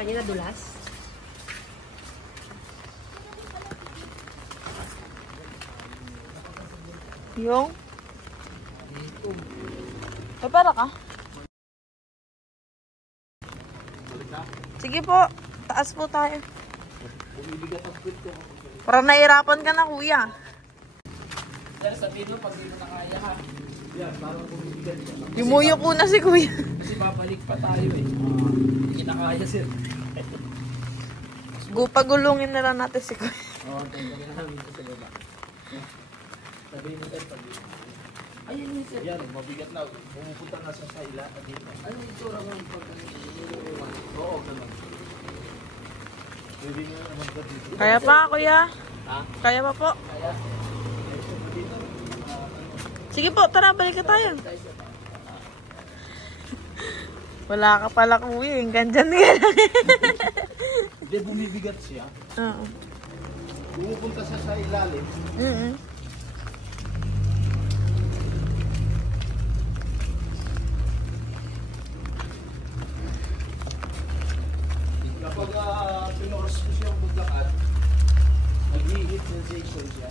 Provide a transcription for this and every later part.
kanina dulas. Yung? May pera ka? Sige po. Taas po tayo. Parang nahirapan ka na, kuya. Sir, sabihin mo pag di mo na kaya ha. Yan, parang bumibigat ka. Yumuyo po na si kuya. Kasi babalik pa tayo eh. Hindi na kaya sir. Pagulungin na lang natin si kuya. Oo, tingnan na namin ito sa baba. Sabihin mo sir, pag ayun yun sir. Yan, mabigat na. Pumupunta na siya sa ila. Ano yung itsura mo pag oo, ganun. Pwede nga naman ka dito. Kaya pa, kuya? Ha? Kaya pa po? Kaya? Sige po, tara, balik ka tayo. Wala ka pala, kuya. Gandyan ka lang. Hindi, bumibigat siya. Oo. Pumupunta siya sa ilalim. Kapag pinoros ko siyang buglakad, nag-i-hit sensation siya.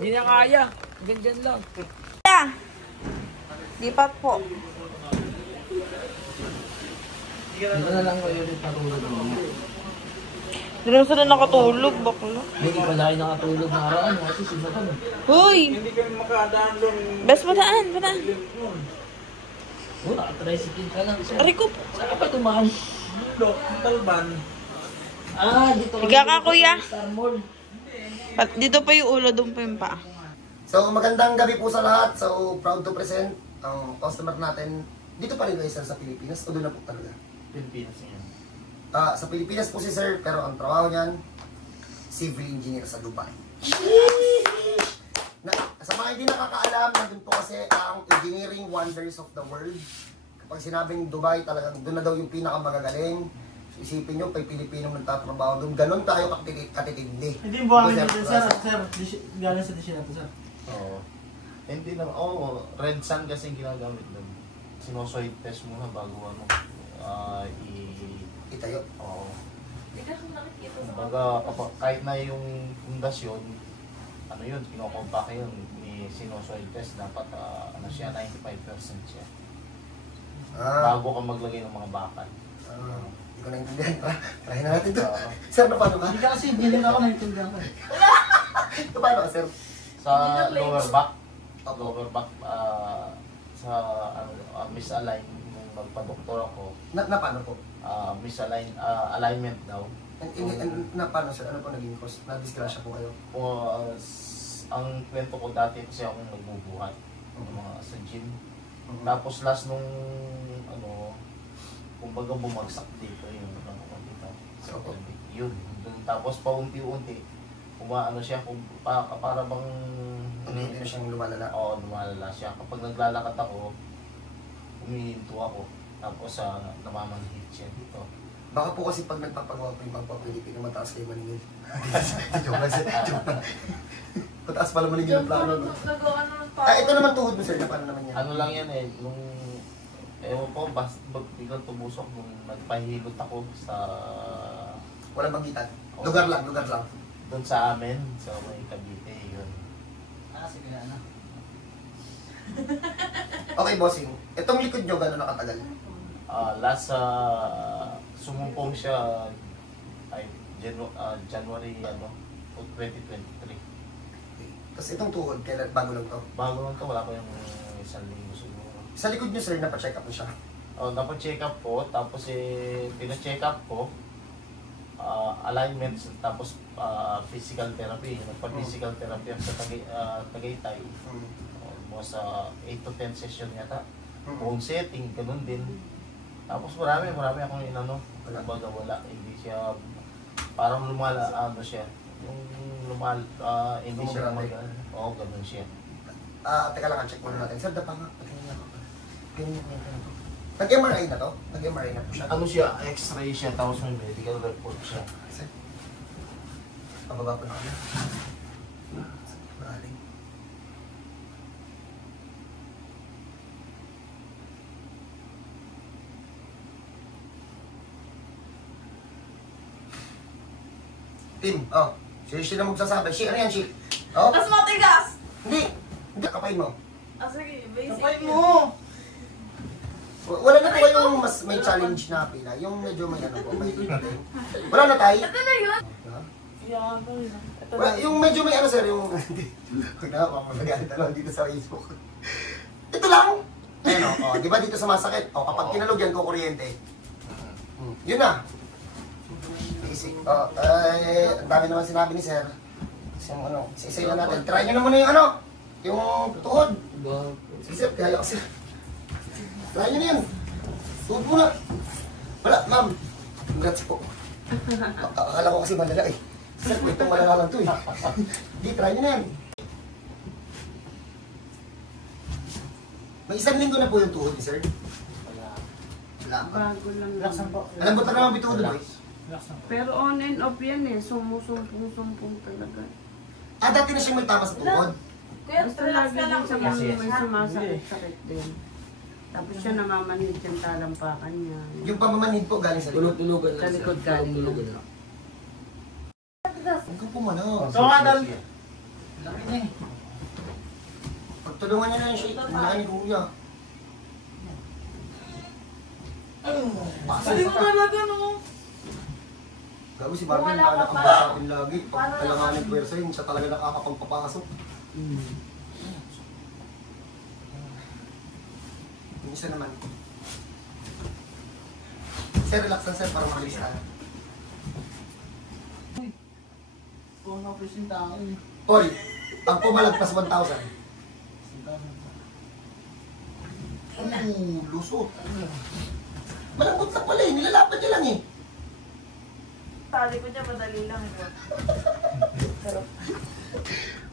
Hindi na kaya. Ganyan lang. Yeah. Di pa po. Hindi na lang kayo ulit natulog mo. Di naman sila nakatulog, bakla. Hindi pala kayo nakatulog na araw. Kasi sinukan. Hoy! Hindi kami makadaan doon. Best padaan, padaan. Oh, nakatricycle ka lang. Sir. Aray ko. Saan ka pa tumaan? Talban. Ah, dito ka. Higa ka, kuya. Star Mall. Dito pa yung ulo, doon pa yung paa. So magandang gabi po sa lahat. So proud to present ang customer natin. Dito pa rin kayo sir sa Pilipinas o doon na po talaga? Pilipinas yan. Sa Pilipinas po si sir, pero ang trabaho niyan, civil engineer sa Dubai. Sa mga hindi nakakaalam, nandun po kasi ang engineering wonders of the world. Kapag sinabing Dubai, talagang doon na daw yung pinakamagagaling. Isipin nyo, pa'y Pilipinong nagtatrabaho doon. Ganon tayo katitindi. Hindi mo buhangin dito, sir. Galing sa dish na to, sir. Oo. Hindi naman, red sun kasi ginagamit doon. Sinusoid test muna bago ano, Itayo. Oo. Kumbaga, kahit na yung pundasyon, ano yun, kinokompact yun, may sinusoid test, dapat ano siya, 95% siya. Bago ka maglagay ng mga bakal. Hindi ko naintindihan pa. Try na natin ito. Sir, paano ka? Hindi kasi, hindi rin ako naintindihan ko. Paano ka, sir? Sa lower back, sa misalign, nung magpa-doktor ako, Paano po? alignment daw. Paano, sir? Ano po naging cause? Na-disgrasya po kayo? Ang kwento ko dati kasi akong nagbubuhat ng mga sa gym. Tapos last nung ano, kumbaga bumagsak dito yung ano dito. So, yun. Tapos paunti-unti, umaano siya, para bang Hindi na siyang lumalala. Oo, lumalala siya. Kapag naglalakad ako, umihinto ako. Tapos namamanhid siya dito. Baka po kasi pag nagpapagawa po yung pagpapilipin, mataas kayo maningil. Joke lang, sir. Joke lang. Mataas pala maningil ang plano. Ito naman tuhod mo, sir. Na paano naman yan? Ano lang yan eh, nung ewan po, biglang tumusok nung nagpahilot ako sa... Walang banggitan. Lugar lang, lugar lang. Doon sa amin, sa may Cavite, yun. Sige na, ano? Okay, bossing. Itong likod nyo, gano'n nakatagal? Last sumumpong siya ay January 2023. Tapos itong tuhod, kailan bago lang to? Bago lang to, wala pa yung isang linggo siguro. Sa likod nyo, sir, napacheck up mo siya? Napacheck up ko, tapos pina-check up ko, alignments, tapos physical therapy. Nagpa-physical therapy ako sa Tagaytay. Almost 8 to 10 session yata. Bone setting, ganun din. Tapos marami akong inano. Kumbaga wala. Hindi siya, parang ano siya. Yung hindi siya oo, ganun siya. Teka lang, check muna natin. Sir, dapa nga. Patingin niya ako. Ganyan yung ganito. Nag-MRI na to? Nag-MRI na po siya? Ano siya, x-ray siya, tapos may medical report siya. Sir, pababa po na kami. Maling. Tim, oh. Si na magsasabi. Si, ano yan, si? Oh? Mas matigas! Hindi. Hindi, kapain mo. Sige, basic. Kapay mo! Wala na po kayong mas may challenge na pila. Yung medyo may ano po, may dating. Wala na tayo. Ito na yun. Ha? Yeah, ito Wala, na. yung medyo may ano sir, yung... Huwag na, mamagalit na lang dito sa Facebook. Ito lang! Ayan o, di ba dito sa masakit? O, kapag kinalog yan, kukuryente. Yun na. Basic. Ang dami naman sinabi ni sir. Kasi yung ano, isa na natin. Try nyo na muna yung ano, yung tuhod. Si sir, kaya ko sir. Try nyo na yan. Tuhod muna. Wala, ma'am. Congrats po. Akala ko kasi malala eh. Sir, itong malala lang to eh. Di, try nyo na yan. May isang linggo na po yung tuhod ni sir. Wala pa. Bago lang. Relaxan po. Alam mo talaga bituod boy? Relaxan po. Pero on and off yan eh. Sumusumpong-sumpong talaga. Dati na siya may tama sa tuhod. Kuya, Basta relax lagi ka lang. din sa Yes, mga yes. may sumasakit-sakit din. Tapos siya namamanhid yung talampakan niya. Yung pamamanhid po galing sa likod. Tulog-tulogan Sa likod galing yan. Huwag kang pumanaw. So nga, Dal. Laki niya eh. Pagtulungan niyo na yung shake. Ang laki ni kuya. Sabi mo talaga, no? Gago si Marvin, anak ang basa atin lagi. Pag kailanganin pwersa yun, siya talaga nakakapagpapasok. Yung isa naman. Sir, relax lang sir para makalis tayo. Kung ako yung tao eh. Paul, ang pumalagpas 1,000. Lusot. Malambot na pala eh, nilalapan niya lang eh. Tali ko dyan, madali lang. Pero,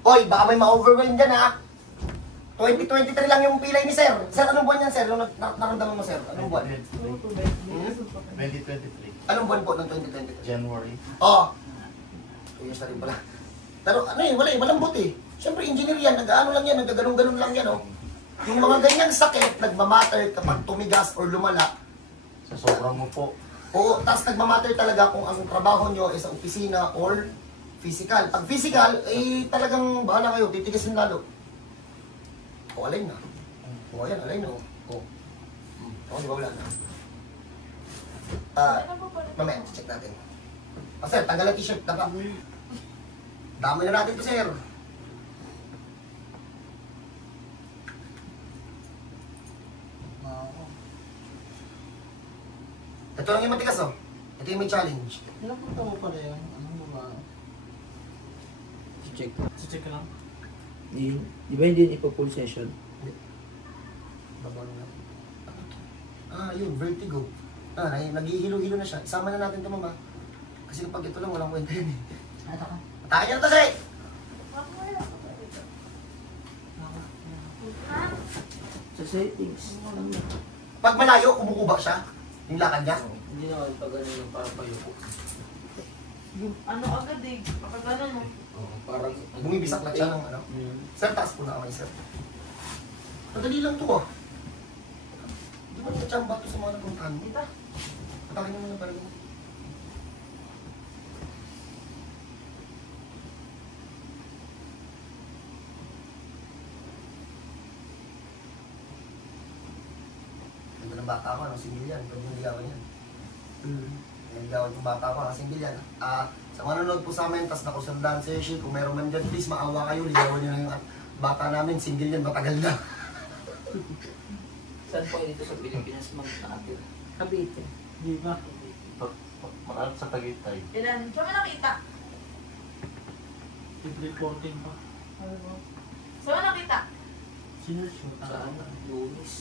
Oy, baka may ma-overwhelm dyan ha. 2023 lang yung pilay ni sir. Sir, anong buwan yan sir? Anong naramdaman mo sir? Anong buwan? 2023. Anong buwan po ng 2023? January. Oo. 2 years na rin pala. Pero ano eh, wala eh, malambot eh. Siyempre engineer yan, nag-ano lang yan, nagaganon-ganon lang yan oh. Yung mga ganyang sakit, nagmamatter kapag tumigas or lumala. Sa sobrang mo po. Oo, tapos nagmamatter talaga kung ang trabaho nyo ay sa opisina or physical. Pag physical, eh talagang bahala kayo, titigasin lalo. O, alay na. O, ayan, alay na. O, di ba wala na? Mamaya, check natin. Sir, tanggal ang t-shirt. Dami na natin to, sir. Ito lang yung matigas, oh. Ito yung may challenge. Ilang punta mo pala yan? Ano mo ba? Check. Check ka lang. Di ba hindi ipa-full session? Babang na. Yun, vertigo. Naghihilo-hilo na siya. Isama na natin ito, mama. Kasi kapag ito lang, walang kwenta yun eh. Ito ka. Atake niya na to, sir! Sa settings. Pag malayo, kumukuba siya. Yung lakad niya. Hindi na pag ano yung papayo ko. ano agad eh. Kapag ganun, no? Parang Bumibisak lang siya ng ano. Sir, taas po na kamay, sir. Madali lang to, oh. Di ba nagtsamba to sa mga napuntahan mo? Dito. Atake mo muna parang mo. Ganda ng bata ko, ano, single yan. Pwede yung ligawan yan. Ligawan yung bata ko, single yan. Sa mga nanonood po sa amin, tas nakusundan sa Yoshi, kung meron man dyan, please maawa kayo, ligawan nyo na yung bata namin, single yan, matagal na. saan po dito sa Pilipinas mag-aakit? Cavite. Di ba? Marami sa Tagaytay. Ilan? Saan mo nakita? Reporting pa. Saan mo nakita? Sa Sinushoot. Saan? Lunis.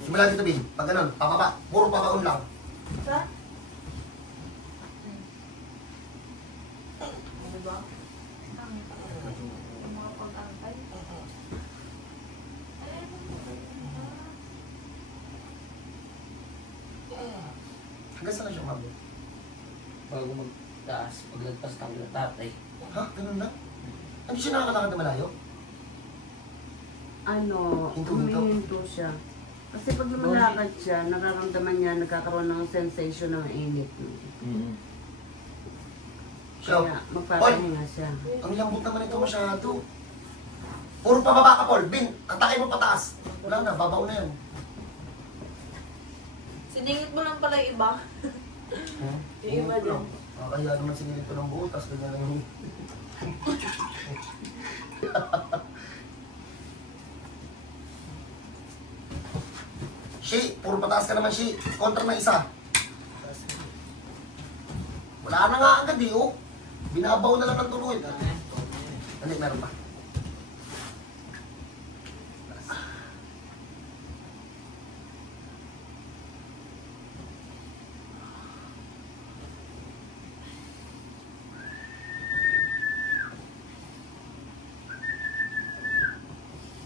Simula dito, Bin. Pag ganun, pababa. Puro pabaon lang. Sa? Diba? Ang mga pag-antay. Hanggang saan na siya umabot? Bago magtaas, paglagpas ng tatay. Ha? Ganun na? Hindi siya nakakalakad na malayo? Ano, Hinto-hinto? humihinto siya. Kasi pag lumalakad siya, nararamdaman niya, nagkakaroon ng sensation ng init. So, Kaya magpapahinga siya. ang lambot naman ito masyado. Puro pababa ka, Paul. Bin, atake mo pataas. Wala na, babaw na yan. Siningit mo lang pala yung iba. Yung iba din. Kaya naman sinilip ko ng buo, tapos ganyan lang yung... Shi, puro pataas ka naman, Shi. Kontra na isa. Wala na nga agad eh, oh. Binabaw na lang ng tuloy. Hindi, meron pa.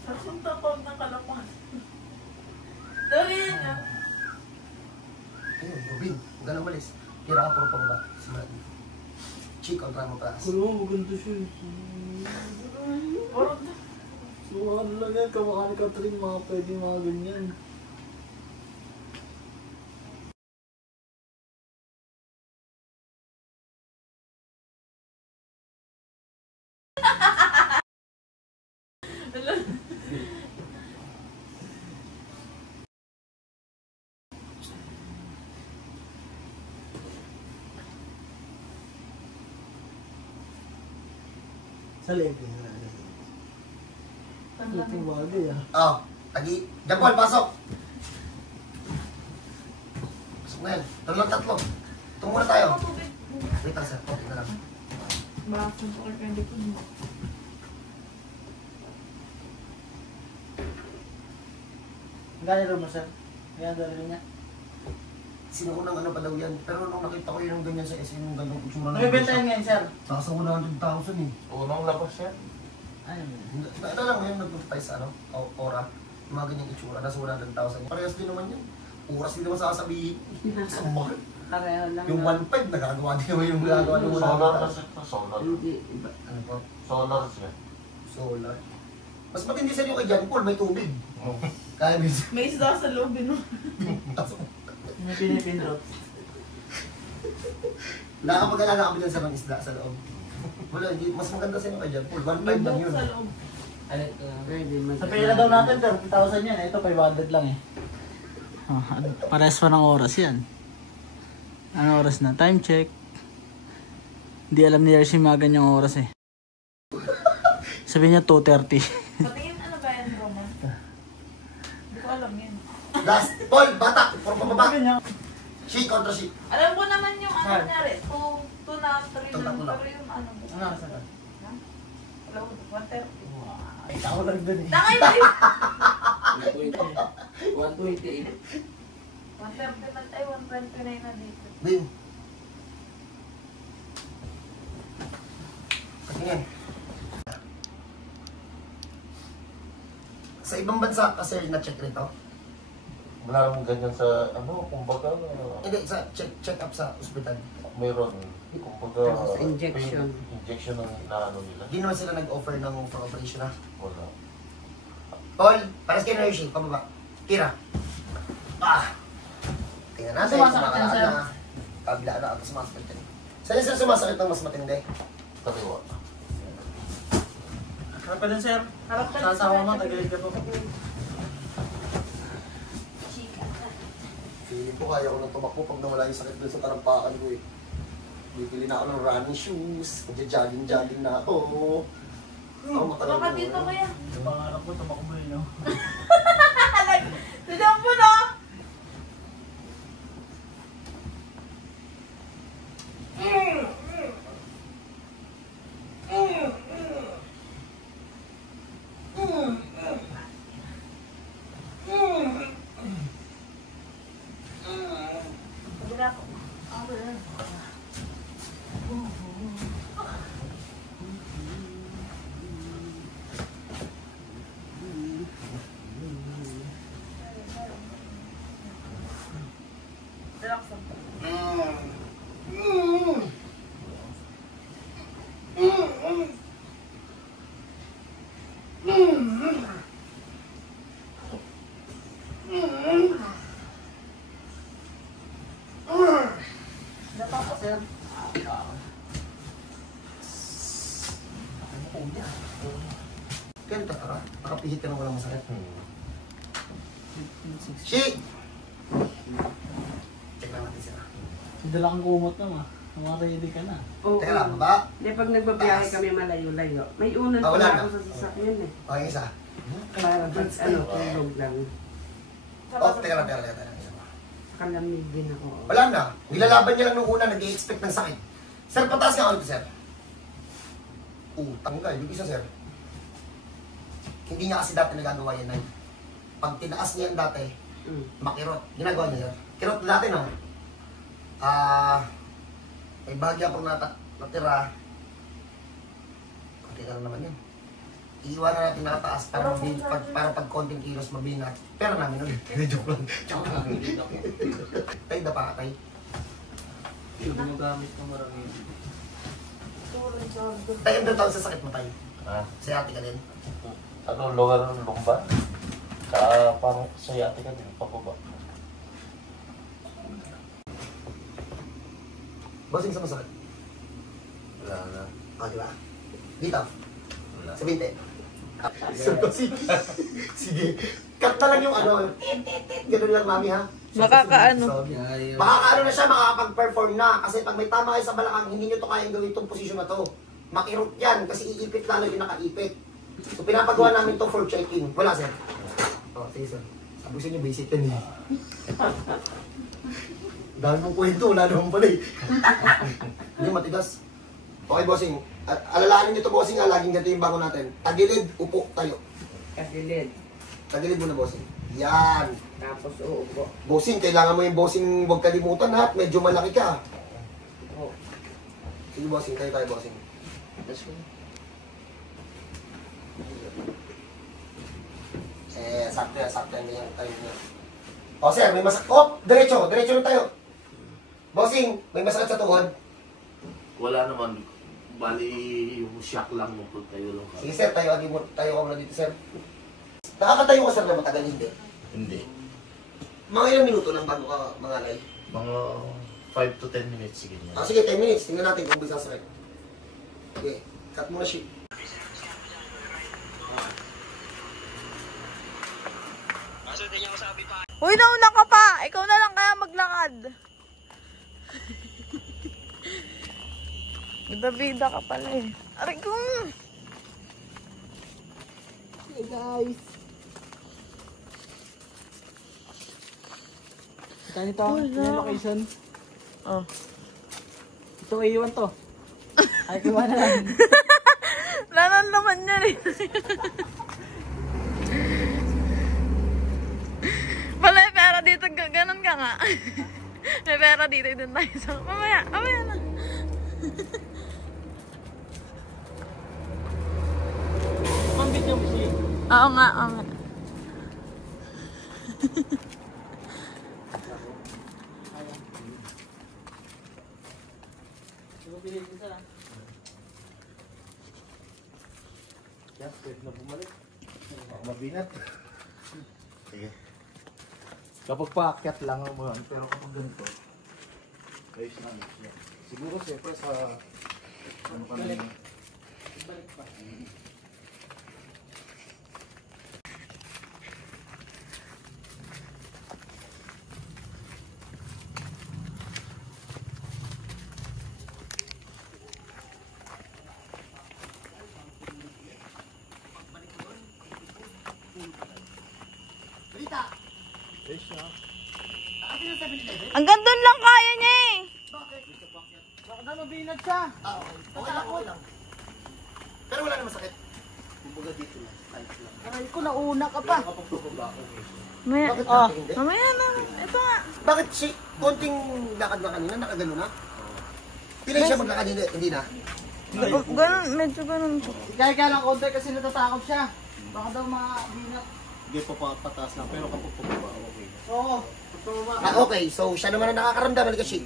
Ang tapag ng kalapas. Dali yan nga. Ayun, Robin, huwag ka nang malis. Tira ka puro pababa. Simula dito. Shi, kontra mo pataas. Kulo, maganda siya. Parang So ano lang yan, kamukha ni Catherine, mga pwede mga ganyan. Sa lente nga. Ang bagay ah. Oh, tagi. Diyan, Paul, pasok. Pasok na yan. Tatlo. Tungo na tayo. Wait lang, sir. Okay na lang. bakit ko kaya hindi ko mo. Gano'n rin mo sir? Gano'n rin niya? Sinuunang ano pa daw yan. Pero nung nakita ko yung ganyan sa SM, yung ganyang itsura Nakibenta yun ngayon sir? Nasa 100,000 eh. Unang labas yan. Ayun. Ano lang ngayon nagpunta sa ano? Aura. Yung mga ganyang itsura. Nasa 100,000. Parehas din naman yan. Oras din naman sasabihin. Sa mahal. Pareho lang. Yung na- 1.5 nagagawa din naman yung nagagawa ng Solar 100,000. kasi ito, solar. Hindi, iba. Ano po? Solar siya. Solar. Mas matindi sa inyo kay John Paul, may tubig. Kaya may... May isda sa loob, no? May pinipindot. Nakapag-alala kami dyan sa mga isda sa loob. Wala, hindi, mas maganda sa inyo kay John Paul. 1.5 lang Lubog yun. sa loob. Pwede mag- Sa pera daw natin 30,000 yan. Ito 500 lang eh. Oh, pares pa ng oras yan. Ano oras na? Time check. Hindi alam ni Hershey mga ganyang oras eh. Sabi niya 2:30. Patingin ano ba yan, Roman? Hindi ko alam yan. Last, Paul, bata, for pababa. Sabi niya. She, kontra she. Alam ko naman yung ano niya rin. 2 na 3 Ito, na. tatlo lang. Pero yung ano. Ano oras na? Alam ko, 130. Ay, tao lang dun eh. Tangay ba yun? 128. 130 na tayo, 129 na dito. Bin. Patingin. Sa ibang bansa kasi na-check rito. Wala namang ganyan sa, ano, kumbaga, Hindi, sa check up sa ospital. mayroon. Kumbaga, Tapos injection. Injection ng inaano nila. Hindi naman sila nag-offer ng for operation ha. Wala. Paul, paras kayo na Hershey, pababa. Kira. Ah! Tingnan natin. Sumasakit yan, sir. Kabila na ako sumasakit yan. Saan sir sumasakit ng mas matindi? Kaliwa. Harap ka dun sir. Harap ka Sa asawa mo, tagalit ka po. Feeling ko kaya ko nang tumakbo pag nawala yung sakit doon sa tarampakan ko eh. Bibili na ako ng running shoes. Magja-jogging na ako. Ako matagal Baka ko, dito eh. kaya. Yung pangarap ko, tumakbo eh, no? Tudang po, no? Nakapihit ka na walang masakit. 15, 16. Shi! Check lang natin sila. Dala kang kumot naman. Ready ka na. Oo. Teka lang, baba. Hindi, pag nagbabiyahe kami malayo-layo, may unan Ah, wala pala na. ako sa sasakyan eh. Okay, isa. Para pag tulog lang. Oh, teka lang. Kalamig din ako. Wala na. Nilalaban niya lang nung una, nag-i-expect ng sakit. Sir, pataas nga ako dito, sir. Tanggal. Yung isa, sir. Hindi niya kasi dati nagagawa yan, Nay. Pag tinaas niya yan dati, makirot. Ginagawa niya, sir. Kirot dati, no? May bahagya pong natira. Kunti ka lang naman yan. Iiwanan natin nakataas para pag konting kilos mabinat. Pero namin ulit. Joke lang. Joke lang. Tay, dapa ka, tay. Gumagamit ng marami. Tay, ang taon sa sakit mo, tay? Ah, Sayati ka din. ano, lower ng lumba? Saka parang sayate ka din, pababa. Bossing sa masakit. Wala na. Di ba? Dito. Wala. Sa binte. Sir, bossing. Sige. Cut na lang yung ano. Ganun lang, mami, ha? Makakaano. Makakaano na siya, makakapag-perform na. Kasi pag may tama kayo sa balakang, hindi nyo to kayang gawin itong posisyon na to. Makirot yan, kasi iipit lalo yung nakaipit. So pinapagawa namin to for checking. Wala, sir. Sige, sir. Abusin nyo, basic yan eh. Dahil mong kwento, wala naman pala eh. Hindi matigas. Okay, bossing. Alalahanin nyo to, bossing, laging ganito yung bango natin. Tagilid, upo, tayo. Kagilid. Tagilid muna, bossing. Yan. Tapos uupo. Bossing, kailangan mo yung bossing, huwag kalimutan ha. Medyo malaki ka. Oo. Sige, bossing. Tayo, bossing. Let's go. Sakto yan. Ganyan tayo niya. O, sir, may masakit. Oh, diretso lang tayo. Bossing, may masakit sa tuhod. Wala naman. Bali, yung shock lang mo pag tayo lang. Sige, sir, tayo ka muna dito, sir. Nakakatayo ka, sir, na matagal, hindi. Hindi. Mga ilang minuto lang bago ka mangalay. Mga 5 to 10 minutes, sige niya. Sige, 10 minutes. Tingnan natin kung may sasakit. Okay, cut muna siya. Uy, nauna ka pa! Ikaw na lang kaya maglakad. Bida-bida ka pala eh. Aray ko! Hey guys! Saan ito? Ano yung location? Oh. Ito, iiwan to. Ay, kiwa na lang. Lanan naman niya rin. Wala may pera dito. Ganun ka nga. May pera dito. Doon tayo sa... Mamaya na. Mambit yung si. Oo nga. Yan, pwede na bumalik. Mabinat. Sige. Kapag paakyat lang ang mga, pero kapag ganito, ayos na yan. Siguro siyempre sa ano ka na yun. Balik pa. Ayos na. Hanggang doon lang kaya niya eh. Baka na mabinat siya. Okay lang. Pero wala naman sakit. Kumbaga dito lang. Ayos lang. Aray ko, nauna ka pa. Kapag pababa, okay. Mamaya. Bakit Oh, natin hindi? mamaya na. Ito nga. Bakit si konting lakad na kanina, nakagano na? Pilay siya maglakad, hindi na. Ganun, medyo ganun. Kaya lang konti kasi natatakot siya. Baka daw mabinat. Hindi pa pataas lang, pero kapag pababa, okay. Oo. Okay, so siya naman ang nakakaramdam. Halika, Shi.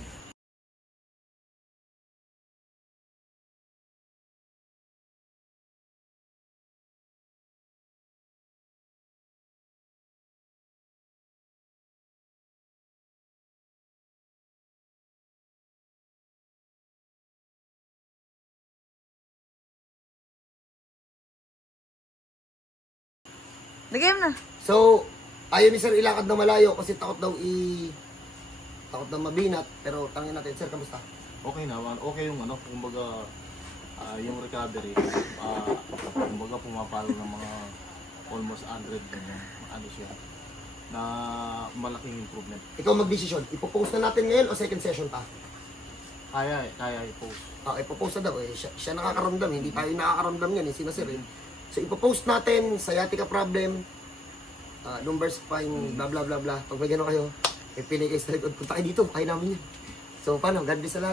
Lagay mo na. So, ayaw ni sir ilakad na malayo kasi takot daw mabinat. Pero tangin natin, sir, kamusta? Okay naman. Okay yung ano, kumbaga yung recovery, kumbaga pumapalo ng mga almost 100 ano siya, na malaking improvement. Ikaw magdesisyon. Ipopost na natin ngayon o second session pa? Kaya i-post. Ipopost na daw eh. Siya nakakaramdam. Hindi tayo nakakaramdam yan eh. Sina sir eh. So ipopost natin, sciatica problem, lumbar spine, blah blah blah blah. Pag may gano'n kayo, may pinay kayo sa likod. Punta kayo dito, kaya namin yun. So paano? God bless sa lahat.